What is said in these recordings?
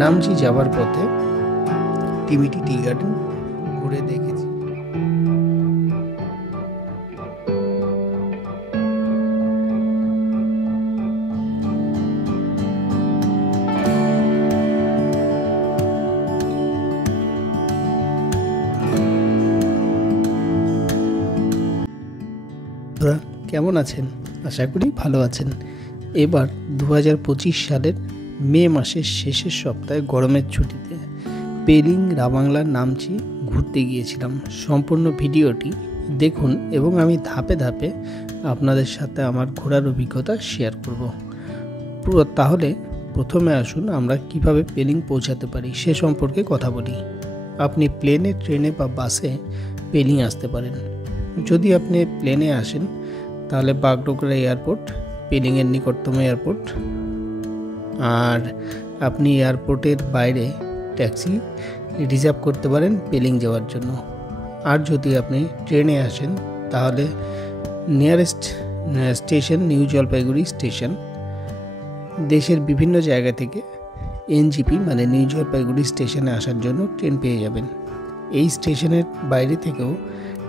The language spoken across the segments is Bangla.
নামচি যাওয়ার পথে টিমিটি টি গার্ডেন ঘুরে দেখেছি। কেমন আছেন? আশা করি ভালো আছেন। এবার 2025 সালের মে মাসের শেষের সপ্তাহে গরমের ছুটিতে পেলিং রাবাংলা নামচি ঘুরতে গিয়েছিলাম। সম্পূর্ণ ভিডিওটি দেখুন এবং আমি ধাপে ধাপে আপনাদের সাথে আমার ঘোরার অভিজ্ঞতা শেয়ার করব। তাহলে প্রথমে আসুন আমরা কিভাবে পেলিং পৌঁছাতে পারি সে সম্পর্কে কথা বলি। আপনি প্লেনে, ট্রেনে বা বাসে পেলিং আসতে পারেন। যদি আপনি প্লেনে আসেন তাহলে বাগডোগরা এয়ারপোর্ট পেলিংয়ের নিকটতম এয়ারপোর্ট, আর আপনি এয়ারপোর্টের বাইরে ট্যাক্সি রিজার্ভ করতে পারেন পেলিং যাওয়ার জন্য। আর যদি আপনি ট্রেনে আসেন তাহলে nearest station new Jalpaiguri station. দেশের বিভিন্ন জায়গা থেকে এনজিপি মানে নিউ জলপাইগুড়ি স্টেশনে আসার জন্য ট্রেন পেয়ে যাবেন। এই স্টেশনের বাইরে থেকেও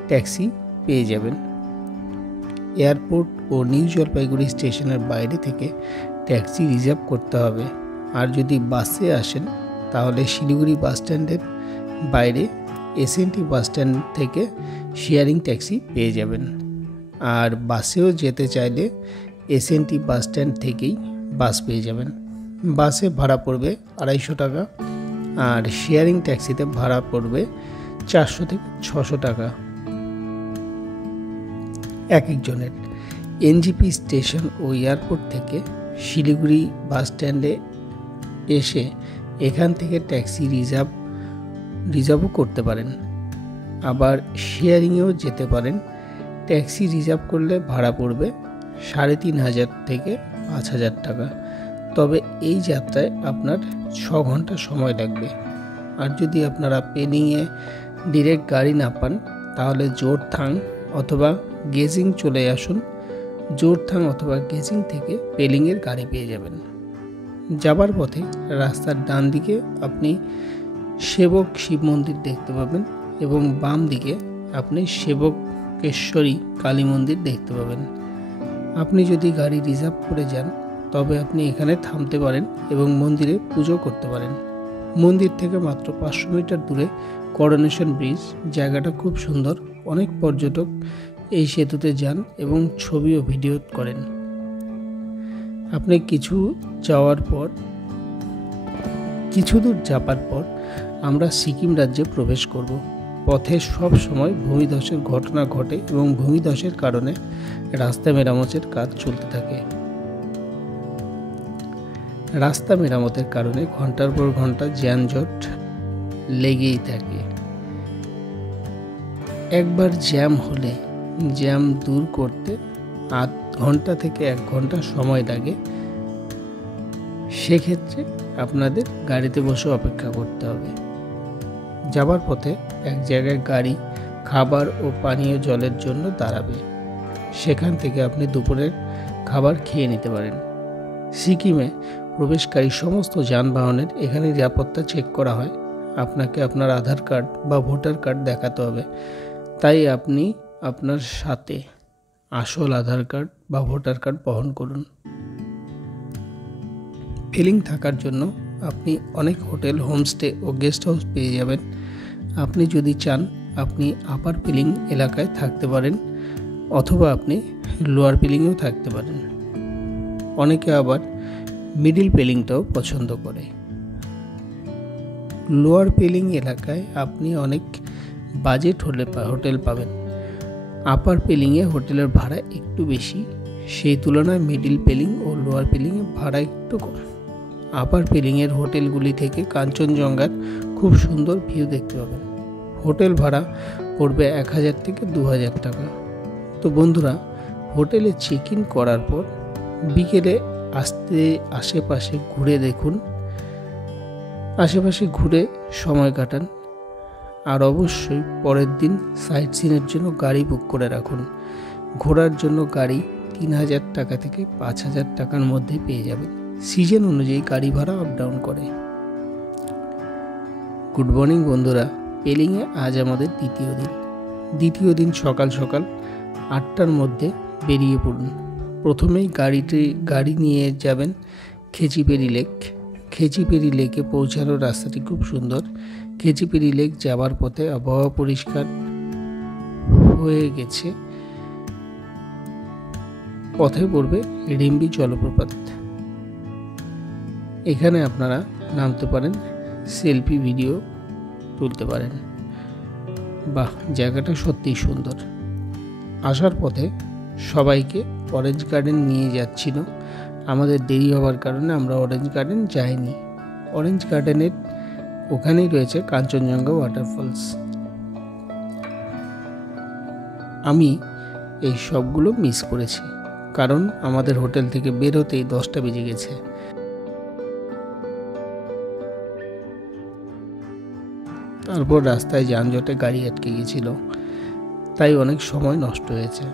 ট্যাক্সি পেয়ে যাবেন। এয়ারপোর্ট ও নিউ জলপাইগুড়ি স্টেশনের বাইরে থেকে ট্যাক্সি রিজার্ভ করতে হবে। আর যদি বাসে আসেন তাহলে শিলিগুড়ি বাস স্ট্যান্ডের বাইরে এসএনটি বাস স্ট্যান্ড থেকে শেয়ারিং ট্যাক্সি পেয়ে যাবেন। আর বাসেও যেতে চাইলে এসএনটি বাস স্ট্যান্ড থেকেই বাস পেয়ে যাবেন। বাসে ভাড়া পড়বে 250 টাকা, আর শেয়ারিং ট্যাক্সিতে ভাড়া পড়বে 400 থেকে 600 টাকা এক একজনের। এনজিপি স্টেশন ও এয়ারপোর্ট থেকে শিলিগুড়ি বাস স্ট্যান্ডে এসে এখান থেকে ট্যাক্সি রিজার্ভও করতে পারেন। আবার শেয়ারিংয়েও যেতে পারেন। ট্যাক্সি রিজার্ভ করলে ভাড়া পড়বে 3500 থেকে 5000 টাকা। তবে এই যাত্রায় আপনার 6 ঘন্টা সময় লাগবে। আর যদি আপনারা পেলিংয়ে ডিরেক্ট গাড়ি না পান তাহলে জোরথাং অথবা গেজিং চলে আসুন। জোরথাং অথবা গেজিং থেকে পেলিংয়ের গাড়ি পেয়ে যাবেন। যাবার পথে রাস্তার ডান দিকে আপনি সেবক শিব মন্দির দেখতে পাবেন এবং বাম দিকে আপনি সেবকেশ্বরী কালী মন্দির দেখতে পাবেন। আপনি যদি গাড়ি রিজার্ভ করে যান তবে আপনি এখানে থামতে পারেন এবং মন্দিরে পুজো করতে পারেন। মন্দির থেকে মাত্র 500 মিটার দূরে করোনেশন ব্রিজ, জায়গাটা খুব সুন্দর। অনেক পর্যটক এই সেতুতে যান এবং ছবি ও ভিডিও করেন। আপনি কিছু দূর যাবার পর আমরা সিকিম রাজ্যে প্রবেশ করব। পথে সব সময় ভূমিধসের ঘটনা ঘটে এবং ভূমিধসের কারণে রাস্তা মেরামতের কাজ চলতে থাকে। রাস্তা মেরামতের কারণে ঘন্টার পর ঘন্টা যানজট লেগেই থাকে। একবার জ্যাম হলে জ্যাম দূর করতে আধ ঘন্টা থেকে 1 ঘন্টা সময় লাগে। সেক্ষেত্রে আপনাদের গাড়িতে বসে অপেক্ষা করতে হবে। যাবার পথে এক জায়গায় গাড়ি খাবার ও পানীয় জলের জন্য দাঁড়াবে। সেখান থেকে আপনি দুপুরের খাবার খেয়ে নিতে পারেন। সিকিমে প্রবেশকারী সমস্ত যানবাহনের এখানে নিরাপত্তা চেক করা হয়। আপনাকে আপনার আধার কার্ড বা ভোটার কার্ড দেখাতে হবে। তাই আপনি আপনার সাথে আসল আধার কার্ড বা ভোটার কার্ড বহন করুন। পেলিং থাকার জন্য আপনি অনেক হোটেল, হোমস্টে ও গেস্ট হাউস পেয়ে যাবেন। আপনি যদি চান আপনি আপার পেলিং এলাকায় থাকতে পারেন অথবা আপনি লোয়ার পেলিংয়েও থাকতে পারেন। অনেকে আবার মিডিল পেলিংটাও পছন্দ করে। লোয়ার পেলিং এলাকায় আপনি অনেক বাজেট হোটেল পাবেন। আপার পেলিংয়ে হোটেলের ভাড়া একটু বেশি, সেই তুলনায় মিডিল পেলিং ও লোয়ার পেলিংয়ে ভাড়া একটু কম। আপার পেলিংয়ের হোটেলগুলি থেকে কাঞ্চনজঙ্ঘার খুব সুন্দর ভিউ দেখতে পাবেন। হোটেল ভাড়া পড়বে 1000 থেকে 2000 টাকা। তো বন্ধুরা, হোটেলে চেক ইন করার পর বিকেলে আশেপাশে ঘুরে দেখুন, আশেপাশে ঘুরে সময় কাটান। আর অবশ্যই পরের দিন সাইট সিনের জন্য গাড়ি বুক করে রাখুন। ঘোরার জন্য গাড়ি 3000 টাকা থেকে 5000 টাকার মধ্যে পেয়ে যাবেন। সিজন অনুযায়ী গাড়ি ভাড়া আপ ডাউন করে। গুড মর্নিং বন্ধুরা। পেলিংয়ে আজ আমাদের দ্বিতীয় দিন সকাল সকাল 8টার মধ্যে বেরিয়ে পড়ুন। প্রথমেই গাড়ি নিয়ে যাবেন খেচিপেরি লেক। খেচিপেরি লেকে পৌঁছানোর রাস্তাটি খুব সুন্দর। খেচিপেরি লেক যাওয়ার পথে আবহাওয়া পরিষ্কার হয়ে গেছে। পথে পড়বে রিম্বি জলপ্রপাত। এখানে আপনারা নামতে পারেন, সেলফি ভিডিও তুলতে পারেন। বাহ, জায়গাটা সত্যিই সুন্দর। আসার পথে সবাইকে অরেঞ্জ গার্ডেন নিয়ে যাচ্ছিল। আমাদের দেরি হওয়ার কারণে আমরা অরেঞ্জ গার্ডেন যাইনি। অরেঞ্জ গার্ডেনের ওখানেই রয়েছে কাঞ্চনজঙ্ঘা ওয়াটারফলস। আমি এই সবগুলো মিস করেছি, কারণ আমাদের হোটেল থেকে বেরোতেই 10টা বেজে গেছে। তারপর রাস্তায় যানজটে গাড়ি আটকে গেছিল, তাই অনেক সময় নষ্ট হয়েছে।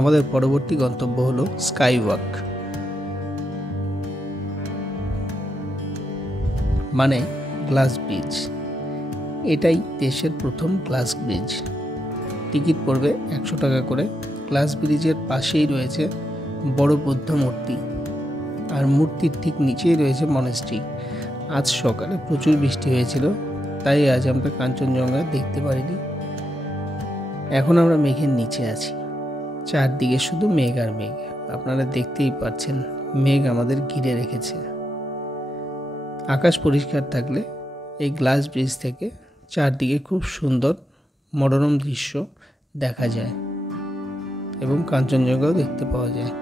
আমাদের পরবর্তী গন্তব্য হলো স্কাই ওয়াক, মানে গ্লাস ব্রিজ। এটাই দেশের প্রথম গ্লাস ব্রিজ। টিকিট পড়বে 100 টাকা করে। গ্লাস ব্রিজের পাশেই রয়েছে বড় বৌদ্ধ মূর্তি, আর মূর্তির ঠিক নিচেই রয়েছে মনেস্ট্রি। আজ সকালে প্রচুর বৃষ্টি হয়েছিল, তাই আজ আমরা কাঞ্চনজঙ্ঘা দেখতে পারিনি। এখন আমরা মেঘের নিচে আছি, চারদিকে শুধু মেঘ আর মেঘ। আপনারা দেখতেই পাচ্ছেন, মেঘ আমাদের ঘিরে রেখেছে। আকাশ পরিষ্কার থাকলে এই গ্লাস ব্রিজ থেকে চারদিকে খুব সুন্দর মনোরম দৃশ্য দেখা যায় এবং কাঞ্চনজঙ্ঘাও দেখতে পাওয়া যায়।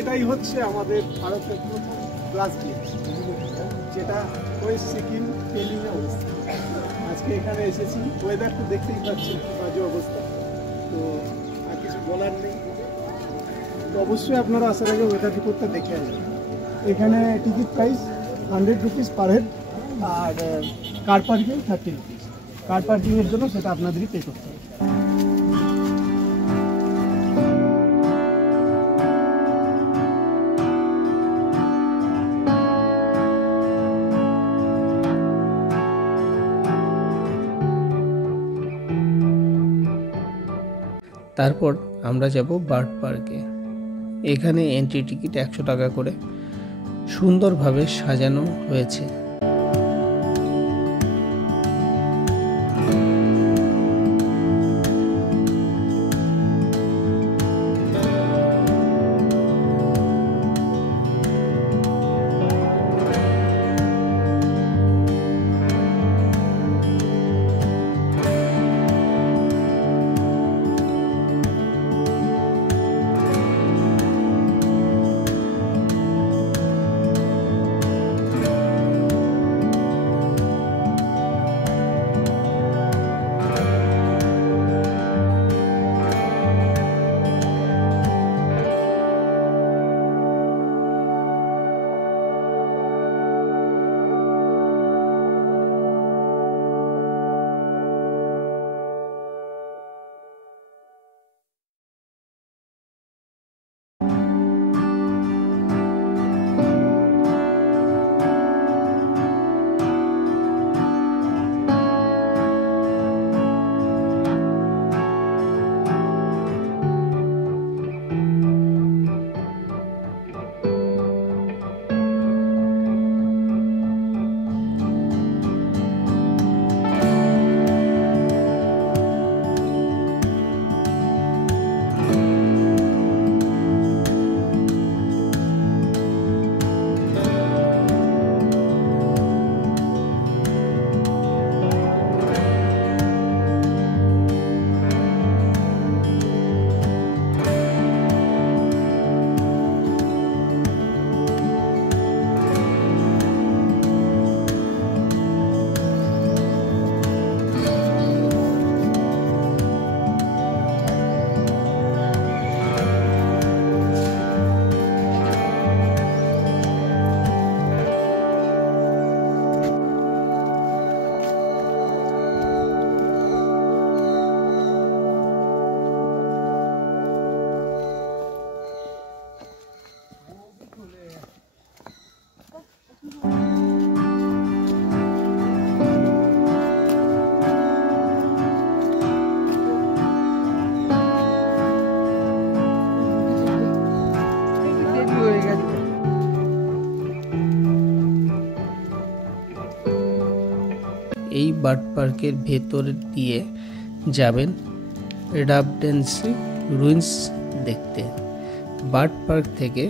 এটাই হচ্ছে আমাদের ভারতের প্রথম গ্লাস ব্রিজ, যেটা ওয়েস্ট সিকিম পেলিংয়ে অবস্থিত। আজকে এখানে এসেছি, ওয়েদার তো দেখতেই পাচ্ছি বাজে অবস্থা, তো আর কিছু বলার নেই। তো অবশ্যই আপনারা আসার আগে ওয়েদার রিপোর্টটা দেখে আসবেন। এখানে ticket price 100 rupees per head, আর কার পার্কিং 30 রুপিস। কার পার্কিংয়ের জন্য সেটা আপনাদেরই পে করতে হবে। তারপর আমরা যাব বার্ড পার্কে। এখানে এন্ট্রি টিকিট 100 টাকা করে। সুন্দরভাবে সাজানো হয়েছে। এই বার্ড পার্কের ভেতর দিয়ে যাবেন রাবডেন্সি রুইন্স দেখতে। বার্ড পার্ক থেকে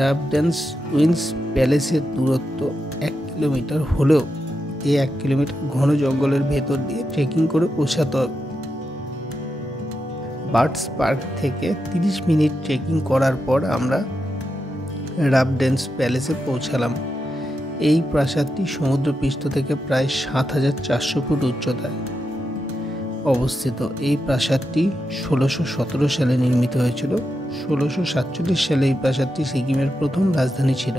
রাবডেন্স রুইন্স প্যালেসের দূরত্ব 1 কিলোমিটার হলেও এই 1 কিলোমিটার ঘন জঙ্গলের ভেতর দিয়ে ট্রেকিং করে পৌঁছাতে হবে। বার্ডস পার্ক থেকে 30 মিনিট ট্রেকিং করার পর আমরা রাবডেন্স প্যালেসে পৌঁছালাম। এই প্রাসাদটি সমুদ্রপৃষ্ঠ থেকে প্রায় ৭,৪০০ ফুট উচ্চতায় অবস্থিত। এই প্রাসাদটি ১৬১৭ সালে নির্মিত হয়েছিল। ১৬৪৭ সালে এই প্রাসাদটি সিকিমের প্রথম রাজধানী ছিল।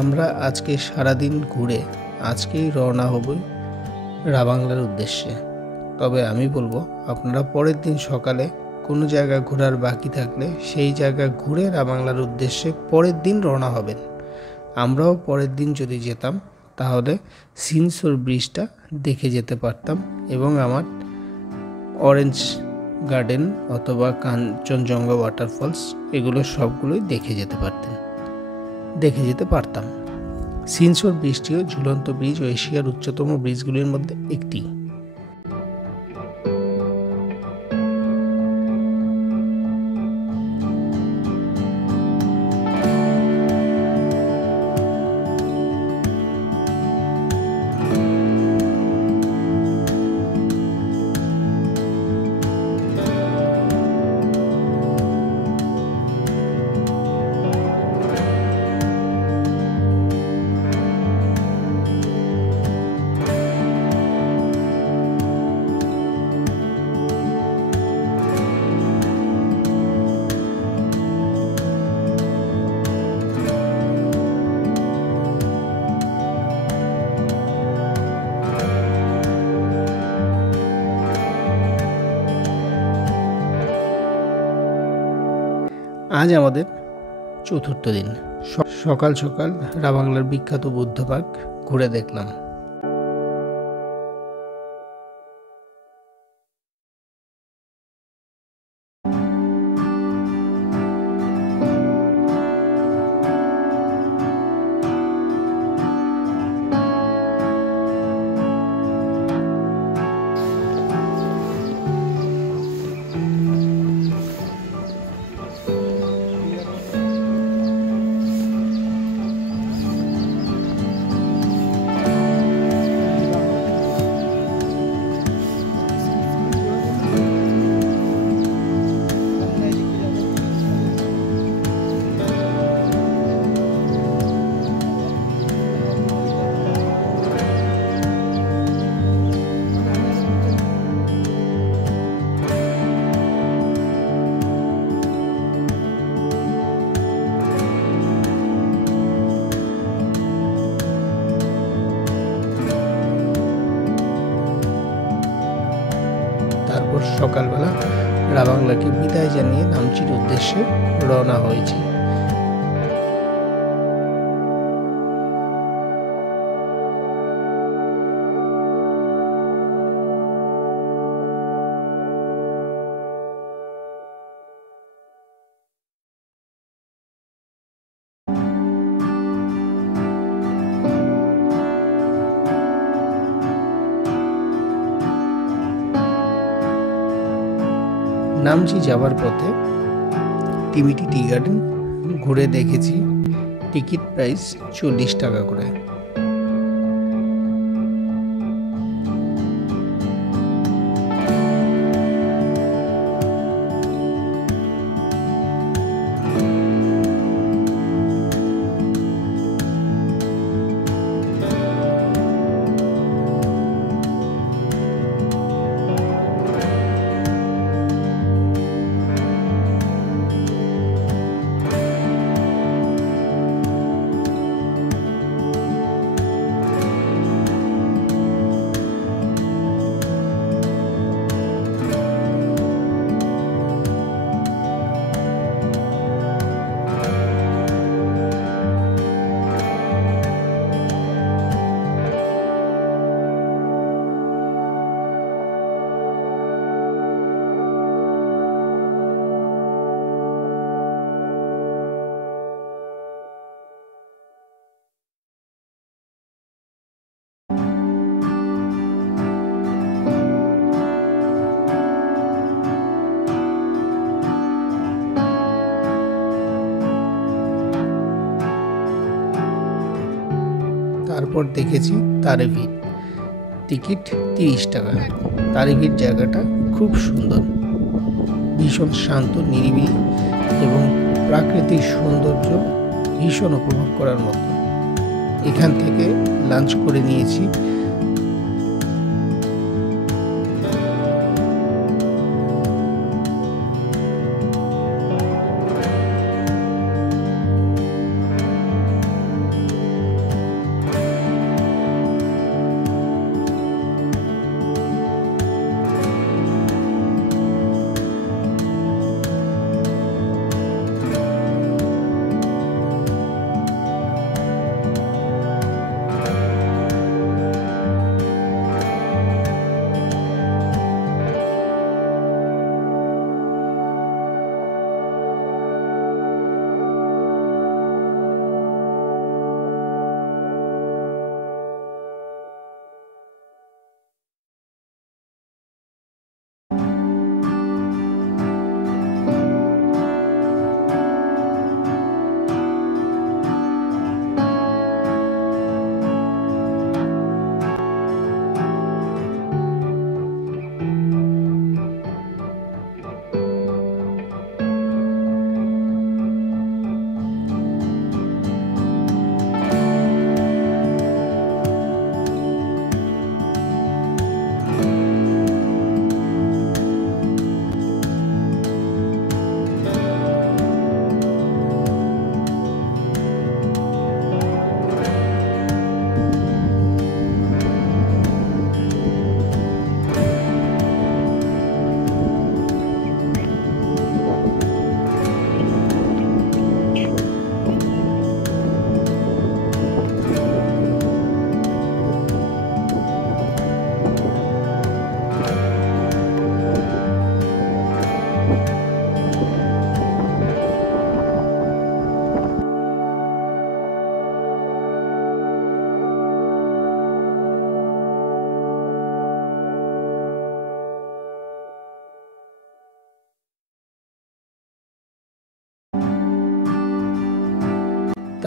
আমরা আজকে সারাদিন ঘুরে আজকেই রওনা হব রাবাংলার উদ্দেশ্যে। তবে আমি বলবো আপনারা পরের দিন সকালে কোনো জায়গা ঘোরার বাকি থাকলে সেই জায়গা ঘুরে রাবাংলার উদ্দেশ্যে পরের দিন রওনা হবেন। আমরাও পরের দিন যদি যেতাম তাহলে সিনসোর ব্রিজটা দেখে যেতে পারতাম এবং আমার অরেঞ্জ গার্ডেন অথবা কাঞ্চনজঙ্ঘা ওয়াটারফলস এগুলো সবগুলোই দেখে যেতে পারতাম। সিনসোর ব্রিজটিও ঝুলন্ত ব্রিজ ও এশিয়ার উচ্চতম ব্রিজগুলির মধ্যে একটি। আজ আমাদের চতুর্থ দিন। সকাল সকাল রাবাংলার বিখ্যাত বুদ্ধ পার্ক ঘুরে দেখলাম। তারপর সকালবেলা রাবাংলাকে বিদায় জানিয়ে নামচির উদ্দেশ্যে রওনা হয়েছে। নামচি যাওয়ার পথে টিমিটি টি গার্ডেন ঘুরে দেখেছি। টিকিট প্রাইস 40 টাকা করে। তারপর দেখেছি তারেভীর। টিকিট 30 টাকা। তারেভীর জায়গাটা খুব সুন্দর, ভীষণ শান্ত, নিরিবিলি এবং প্রাকৃতিক সৌন্দর্য ভীষণ উপভোগ করার মতো। এখান থেকে লাঞ্চ করে নিয়েছি।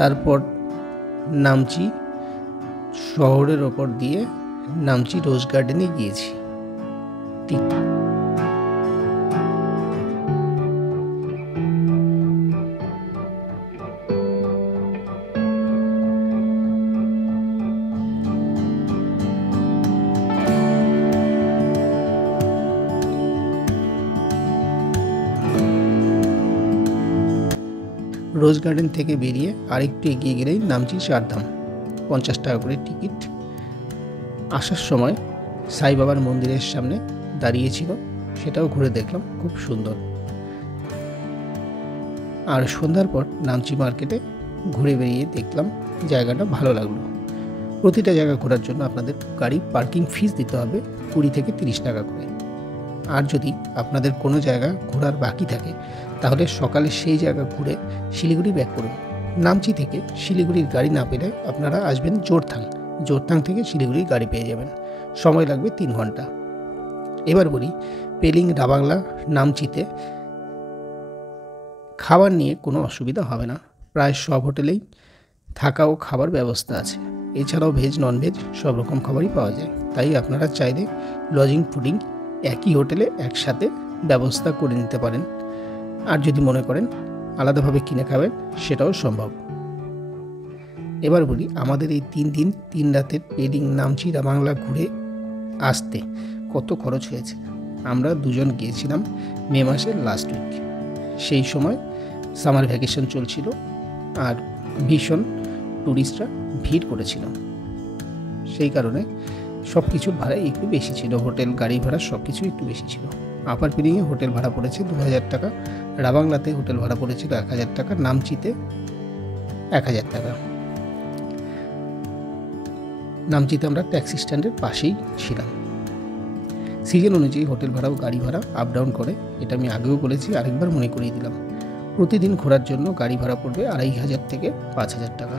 তারপর নামচি শহরের ওপর দিয়ে নামচি রোজ গার্ডেনে গিয়েছি। ঠিক রোজ গার্ডেন থেকে বেরিয়ে আরেকটু এগিয়ে গেলেই নামচি চারধাম, 50 টাকা করে টিকিট। আসার সময় সাই বাবার মন্দিরের সামনে দাঁড়িয়েছিল, সেটাও ঘুরে দেখলাম, খুব সুন্দর। আর সন্ধ্যার পর নামচি মার্কেটে ঘুরে বেরিয়ে দেখলাম, জায়গাটা ভালো লাগলো। প্রতিটা জায়গা ঘোরার জন্য আপনাদের গাড়ি পার্কিং ফিস দিতে হবে 20 থেকে 30 টাকা করে। আর যদি আপনাদের কোনো জায়গা ঘোরার বাকি থাকে তাহলে সকালে সেই জায়গা ঘুরে শিলিগুড়ি ব্যাক করুন। নামচি থেকে শিলিগুড়ির গাড়ি না পেলে আপনারা আসবেন জোরথাং থেকে শিলিগুড়ির গাড়ি পেয়ে যাবেন, সময় লাগবে 3 ঘন্টা। এবার বলি, পেলিং রাবাংলা নামচিতে খাবার নিয়ে কোনো অসুবিধা হবে না। প্রায় সব হোটেলেই থাকা ও খাবার ব্যবস্থা আছে। এছাড়াও ভেজ নন ভেজ সব রকম খাবারই পাওয়া যায়, তাই আপনারা চাইলে লজিং ফুডিং একই হোটেলে একসাথে ব্যবস্থা করে নিতে পারেন। আর যদি মনে করেন আলাদাভাবে কিনে খাবেন, সেটাও সম্ভব। এবার বলি, আমাদের এই 3 দিন 3 রাতের পেলিং নামচি রাবাংলা ঘুরে আসতে কত খরচ হয়েছে। আমরা 2 জন গিয়েছিলাম মে মাসের লাস্ট উইক। সেই সময় সামার ভ্যাকেশন চলছিল আর ভীষণ ট্যুরিস্টরা ভিড় করেছিল, সেই কারণে সব কিছুর ভাড়া একটু বেশি ছিল। হোটেল, গাড়ি ভাড়া সব কিছু একটু বেশি ছিল। আপার পেলিংয়ে হোটেল ভাড়া পড়েছে 2000 টাকা, রাবাংলাতে হোটেল ভাড়া পড়েছিল 1000 টাকা, নামচিতে 1000 টাকা। নামচিতে আমরা ট্যাক্সি স্ট্যান্ডের পাশেই ছিলাম। সিজন অনুযায়ী হোটেল ভাড়া ও গাড়ি ভাড়া আপ ডাউন করে, এটা আমি আগেও বলেছি, আরেকবার মনে করিয়ে দিলাম। প্রতিদিন ঘোরার জন্য গাড়ি ভাড়া পড়বে 2500 থেকে 5000 টাকা।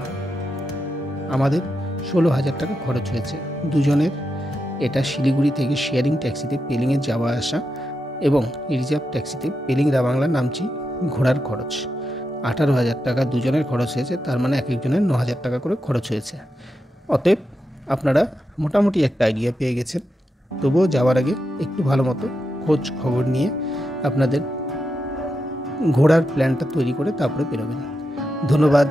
আমাদের 16,000 টাকা খরচ হয়েছে 2 জনের। এটা শিলিগুড়ি থেকে শেয়ারিং ট্যাক্সিতে পেলিংয়ে যাওয়া আসা এবং রিজার্ভ ট্যাক্সিতে পেলিং রাবাংলা নামচি ঘোরার খরচ 18,000 টাকা 2 জনের খরচ হয়েছে। তার মানে এক একজনের 9,000 টাকা করে খরচ হয়েছে। অতএব আপনারা মোটামুটি একটা আইডিয়া পেয়ে গেছেন। তবুও যাওয়ার আগে একটু ভালো মতো খোঁজ খবর নিয়ে আপনাদের ঘোরার প্ল্যানটা তৈরি করে তারপরে বেরোবেন। ধন্যবাদ।